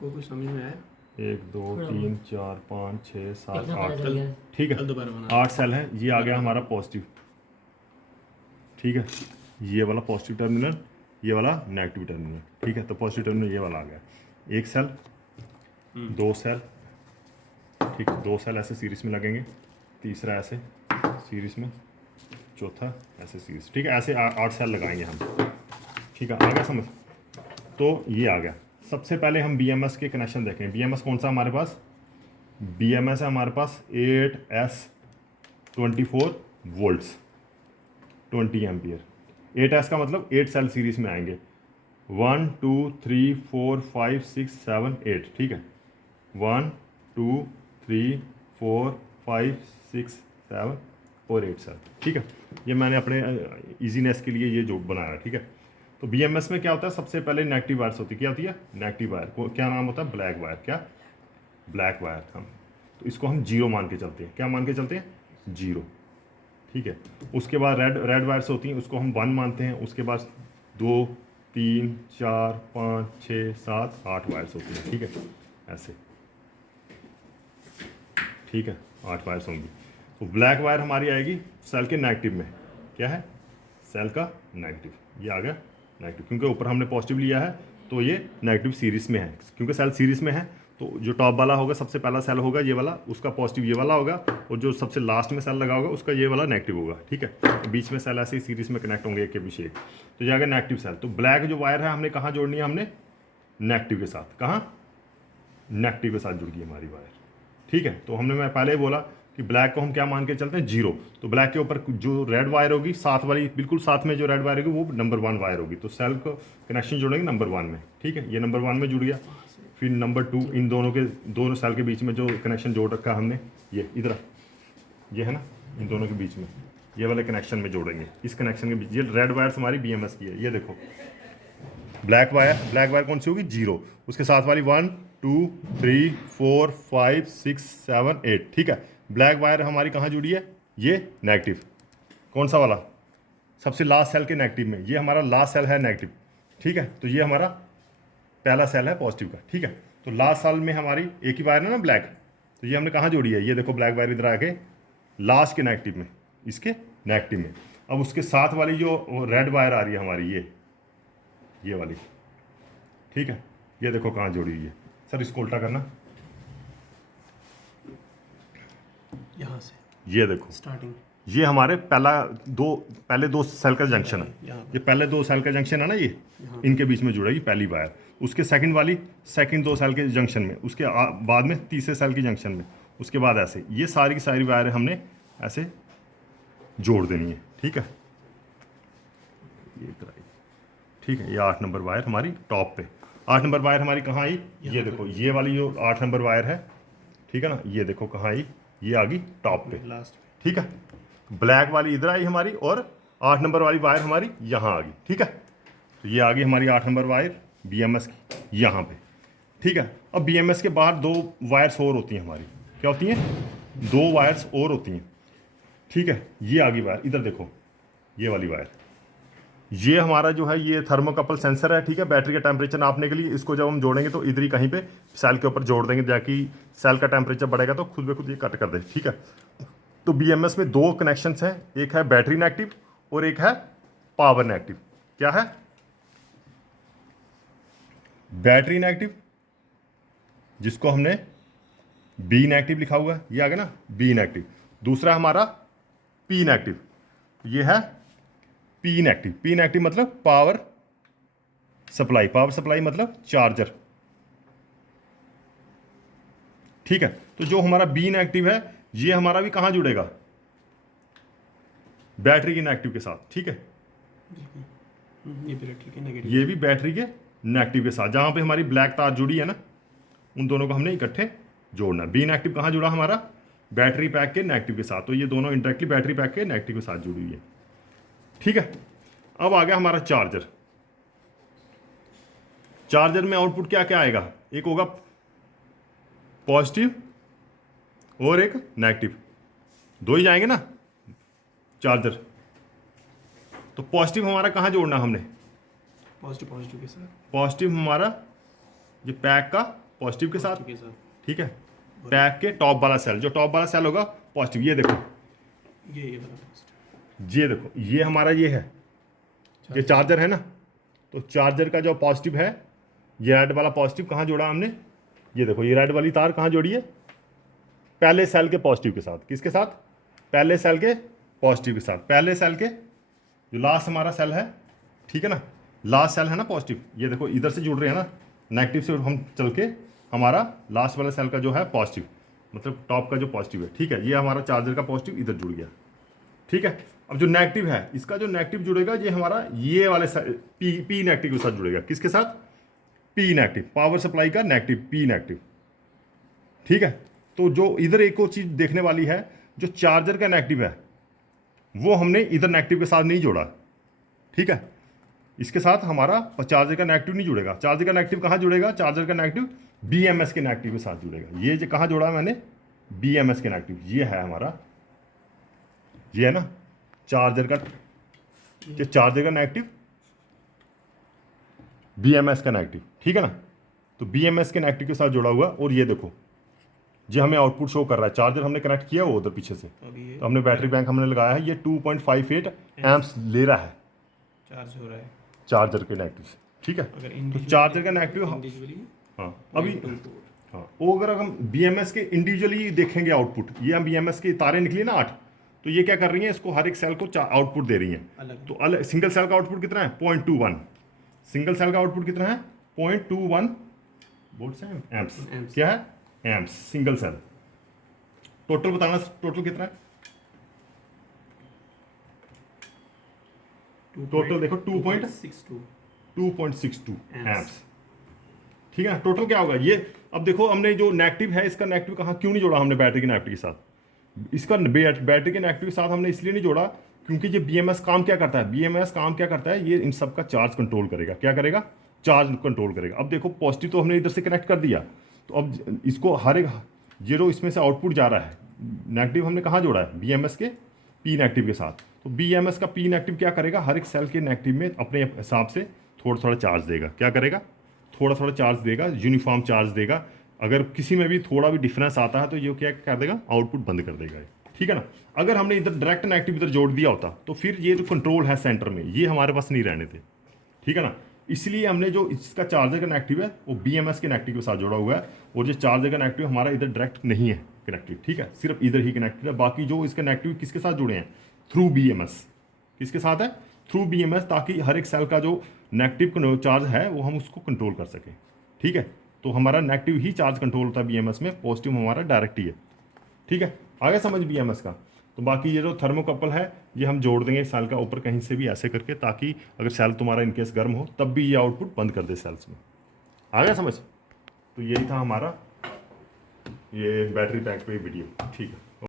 आपको कुछ समझ में आया? 1 2 3 4 5 6 7 इतना 8, पता चल गया। ठीक है। कल दोबारा बना 8 सेल है, ये आ गया हमारा पॉजिटिव, ठीक है। ये वाला पॉजिटिव टर्मिनल, ये वाला नेगेटिव टर्मिनल, ठीक है। तो पॉजिटिव टर्मिनल ये वाला आ गया, एक सेल, दो सेल, ठीक, दो सेल ऐसे सीरीज में लगेंगे, तीसरा ऐसे सीरीज में, चौथा ऐसे सीरीज, ठीक है। ऐसे 8 सेल लगाएंगे हम, ठीक है। आ गया समझ? तो ये आ गया। सबसे पहले हम BMS के कनेक्शन देखें। BMS कौन सा हमारे पास? BMS है हमारे पास 8S24 वोल्ट्स, 20 एम्पियर। 8S का मतलब 8 सेल सीरीज में आएंगे, 1 2 3 4 5 6 7 8, ठीक है। 1 2 3 4 5 6 7 और 8 सेल, ठीक है। ये मैंने अपने इजीनेस के लिए ये जो बनाया है, ठीक है। तो BMS में क्या होता है? सबसे पहले नेगेटिव वायर्स होती है। क्या होती है? नेगेटिव वायर को क्या नाम होता है? Black wire. क्या? Black wire. हम तो इसको हम जीरो मान के चलते हैं। क्या मान के चलते हैं? जीरो, ठीक है। उसके बाद रेड वायर्स होती हैं, उसको हम 1 मानते हैं। उसके बाद 2 3 4 5 6 7 8 वायर्स होती हैं, ठीक है, ऐसे, ठीक है। 8 वायर्स होंगी। तो ब्लैक वायर हमारी आएगी सेल के नेगेटिव में। क्या है? सेल का नेगेटिव। ये आ गया नेगेटिव, क्योंकि ऊपर हमने पॉजिटिव लिया है तो ये नेगेटिव सीरीज में है। क्योंकि सेल सीरीज में है तो जो टॉप वाला होगा, सबसे पहला सेल होगा ये वाला, उसका पॉजिटिव ये वाला होगा, और जो सबसे लास्ट में सेल लगा होगा उसका ये वाला नेगेटिव होगा, ठीक है। तो बीच में सेल ऐसे ही सीरीज में कनेक्ट होंगे एक के पीछे एक। तो ये आ गया नेगेटिव सेल। तो ब्लैक जो वायर है हमने कहाँ जोड़नी है? हमने नेगेटिव के साथ। कहाँ? नेगेटिव के साथ जुड़ गई हमारी वायर, ठीक है। तो हमने, मैं पहले ही बोला कि ब्लैक को हम क्या मान के चलते हैं? जीरो। तो ब्लैक के ऊपर जो रेड वायर होगी, साथ वाली, बिल्कुल साथ में जो रेड वायर होगी वो नंबर 1 वायर होगी। तो सेल को कनेक्शन जोड़ेंगे नंबर 1 में, ठीक है। ये नंबर 1 में जुड़ गया। फिर नंबर 2, इन दोनों सेल के बीच में जो कनेक्शन जोड़ रखा है हमने, ये इधर, ये है ना, इन दोनों के बीच में ये वाले कनेक्शन में जोड़ेंगे। इस कनेक्शन के बीच ये रेड वायर हमारी BMS की है। ये देखो ब्लैक वायर कौन सी होगी? जीरो। उसके साथ वाली 1 2 3 4 5 6 7 8, ठीक है। ब्लैक वायर हमारी कहाँ जुड़ी है? ये नेगेटिव। कौन सा वाला? सबसे लास्ट सेल के नेगेटिव में। ये हमारा लास्ट सेल है नेगेटिव, ठीक है। तो ये हमारा पहला सेल है पॉजिटिव का, ठीक है। तो लास्ट सेल में हमारी एक ही वायर है ना ब्लैक, तो ये हमने कहाँ जोड़ी है? ये देखो ब्लैक वायर इधर आके लास्ट के नेगेटिव में, इसके नेगेटिव में। अब उसके साथ वाली जो रेड वायर आ रही है हमारी, ये वाली, ठीक है। ये देखो कहाँ जोड़ी हुई है। सर इसको उल्टा करना, यहाँ से ये देखो स्टार्टिंग। ये हमारे पहले दो सेल का जंक्शन है। ये पहले 2 सेल का जंक्शन है ना, ये इनके बीच में जुड़ेगी पहली वायर। उसके सेकंड 2 सेल के जंक्शन में, उसके बाद में तीसरे सेल के जंक्शन में, उसके बाद ऐसे ये सारी की सारी वायर हमने ऐसे जोड़ देनी है, ठीक है। ये ठीक है। ये 8 नंबर वायर हमारी टॉप पे। 8 नंबर वायर हमारी कहाँ आई? ये देखो ये वाली जो 8 नंबर वायर है, ठीक है ना, ये देखो कहाँ आई? ये आ गई टॉप पे, लास्ट, ठीक है। ब्लैक वाली इधर आई हमारी, और 8 नंबर वाली वायर हमारी यहाँ आ गई, ठीक है। तो ये आ गई हमारी 8 नंबर वायर BMS की यहाँ पे, ठीक है। अब BMS के बाहर 2 वायर्स और होती हैं हमारी। क्या होती हैं? 2 वायर्स और होती हैं, ठीक है। ये आ गई वायर, इधर देखो ये वाली वायर। ये हमारा जो है ये थर्मोकपल सेंसर है, ठीक है, बैटरी का टेम्परेचर नापने के लिए। इसको जब हम जोड़ेंगे तो इधर ही कहीं पे सेल के ऊपर जोड़ देंगे, ताकि सेल का टेम्परेचर बढ़ेगा तो खुद ब खुद ये कट कर दे, ठीक है। तो BMS में 2 कनेक्शंस हैं, एक है बैटरी नेगेटिव और एक है पावर नेगेटिव। क्या है? बैटरी नेगेटिव, जिसको हमने B नेगेटिव लिखा हुआ है, ये आ गया ना, B नेगेटिव। दूसरा हमारा P नेगेटिव, ये है P नेगेटिव। P नेगेटिव मतलब पावर सप्लाई मतलब चार्जर, ठीक है। तो जो हमारा B नेगेटिव है ये हमारा भी कहाँ जुड़ेगा? बैटरी के नेगेटिव के साथ, ठीक है। ये बैटरी के नेगेटिव, ये भी बैटरी के नेगेटिव के साथ, जहाँ पे हमारी ब्लैक तार जुड़ी है ना, उन दोनों को हमने इकट्ठे जोड़ना। B नेगेटिव कहाँ जुड़ा? हमारा बैटरी पैक के नेगेटिव के साथ। तो ये दोनों इंडायरेक्टली बैटरी पैक के नेगेटिव के साथ जुड़ी हुई है, ठीक है। अब आ गया हमारा चार्जर। चार्जर में आउटपुट क्या क्या आएगा? एक होगा पॉजिटिव और एक नेगेटिव, 2 ही जाएंगे ना चार्जर। तो पॉजिटिव हमारा कहाँ जोड़ना हमने? पॉजिटिव के साथ। पॉजिटिव हमारा ये पैक का पॉजिटिव के साथ, के साथ ठीक है। पैक के टॉप वाला सेल, जो टॉप वाला सेल होगा पॉजिटिव, ये देखो, ये वाला positive। ये देखो, ये हमारा ये है, ये चार्जर है ना, तो चार्जर का जो पॉजिटिव है, ये रेड वाला पॉजिटिव कहाँ जोड़ा हमने, ये देखो, ये रेड वाली तार कहाँ जोड़ी है, पहले सेल के पॉजिटिव के साथ। किसके साथ? पहले सेल के पॉजिटिव के साथ। पहले सेल के जो लास्ट हमारा सेल है, ठीक है ना, लास्ट सेल है ना पॉजिटिव, ये देखो इधर से जुड़ रहे हैं ना, नेगेटिव से हम चल के हमारा लास्ट वाला सेल का जो है पॉजिटिव, मतलब टॉप का जो पॉजिटिव है, ठीक है, ये हमारा चार्जर का पॉजिटिव इधर जुड़ गया, ठीक है। अब जो नेगेटिव है, इसका जो नेगेटिव जुड़ेगा, ये हमारा ये वाले पी नेगेटिव के साथ जुड़ेगा। किसके साथ? पी नेगेटिव, पावर सप्लाई का नेगेटिव, पी नेगेटिव, ठीक है। तो जो इधर एक और चीज देखने वाली है, जो चार्जर का नेगेटिव है वो हमने इधर नेगेटिव के साथ नहीं जोड़ा, ठीक है, इसके साथ हमारा चार्जर का नेगेटिव नहीं जुड़ेगा। चार्जर का नेगेटिव कहाँ जुड़ेगा? चार्जर का नेगेटिव बीएमएस के नेगेटिव के साथ जुड़ेगा। ये जो कहाँ जोड़ा मैंने? बीएमएस के नेगेटिव, ये है हमारा, ये है ना चार्जर का, ये चार्जर का नेगेटिव, बीएमएस का नेगेटिव, ठीक है ना। तो बीएमएस के नेगेटिव के साथ जुड़ा हुआ, और ये देखो जो हमें आउटपुट शो कर रहा है, चार्जर हमने कनेक्ट किया वो उधर पीछे से, तो हमने बैटरी बैंक हमने लगाया है, ये 2.58 एम्प्स ले रहा है, चार्ज हो रहा है चार्जर के नेगेटिव से, ठीक है। अगर तो चार्जर का नेगेटिव, हाँ अभी, हाँ वो अगर हम बीएमएस के इंडिविजुअली देखेंगे आउटपुट, ये हम बीएमएस की तारें निकली ना 8, तो ये क्या कर रही हैं, इसको हर एक सेल को आउटपुट दे रही हैं। तो अलग सिंगल सेल का आउटपुट कितना है? 0.21। सिंगल सेल का आउटपुट कितना है? 0.21 वोल्ट्स है, एम्प्स, क्या है? Amps, single cell. टोटल बताना, टोटल कितना है? टोटल देखो 2.62 एम्प्स, ठीक है ना। टोटल क्या होगा ये? अब देखो हमने जो नेगेटिव है, इसका नेगेटिव कहाँ क्यों नहीं जोड़ा हमने बैटरी के नेगेटिव के साथ? इसका बैटरी के नेगेटिव के साथ हमने इसलिए नहीं जोड़ा क्योंकि ये बीएमएस काम क्या करता है, बीएमएस काम क्या करता है, ये इन सब का चार्ज कंट्रोल करेगा। क्या करेगा? चार्ज कंट्रोल करेगा। अब देखो पॉजिटिव तो हमने इधर से कनेक्ट कर दिया, तो अब इसको हर एक जीरो इसमें से आउटपुट जा रहा है, नेगेटिव हमने कहाँ जोड़ा है? बीएमएस के पी नेगेटिव के साथ। तो बीएमएस का पी नेगेटिव क्या करेगा? हर एक सेल के नेगेटिव में अपने हिसाब से थोड़ा थोड़ा चार्ज देगा। क्या करेगा? थोड़ा थोड़ा चार्ज देगा, यूनिफॉर्म चार्ज देगा। अगर किसी में भी थोड़ा भी डिफरेंस आता है तो ये क्या कर देगा? आउटपुट बंद कर देगा, ठीक है ना। अगर हमने इधर डायरेक्ट नेगेटिव इधर जोड़ दिया होता तो फिर ये जो कंट्रोल है सेंटर में, ये हमारे पास नहीं रहने थे, ठीक है ना। इसलिए हमने जो इसका चार्जर का नेगेटिव है वो बीएमएस के नेगेटिव के साथ जोड़ा हुआ है, और जो चार्जर का नेगेटिव हमारा इधर डायरेक्ट नहीं है कनेक्टेड, ठीक है, सिर्फ इधर ही कनेक्टेड है। बाकी जो इसके नेगेटिव किसके साथ जुड़े हैं? Through BMS. किसके साथ है? थ्रू बीएमएस, ताकि हर एक सेल का जो नेगेटिव चार्ज है वो हम उसको कंट्रोल कर सकें, ठीक है। तो हमारा नेगेटिव ही चार्ज कंट्रोल होता है बीएमएस में, पॉजिटिव हमारा डायरेक्ट ही है, ठीक है। आगे समझ बीएमएस का। तो बाकी ये जो थर्मोकपल है ये हम जोड़ देंगे सेल का ऊपर कहीं से भी ऐसे करके, ताकि अगर सेल तुम्हारा इनकेस गर्म हो तब भी ये आउटपुट बंद कर दे सेल्स में। आ गया समझ? तो यही था हमारा ये बैटरी पैक पे वीडियो, ठीक है।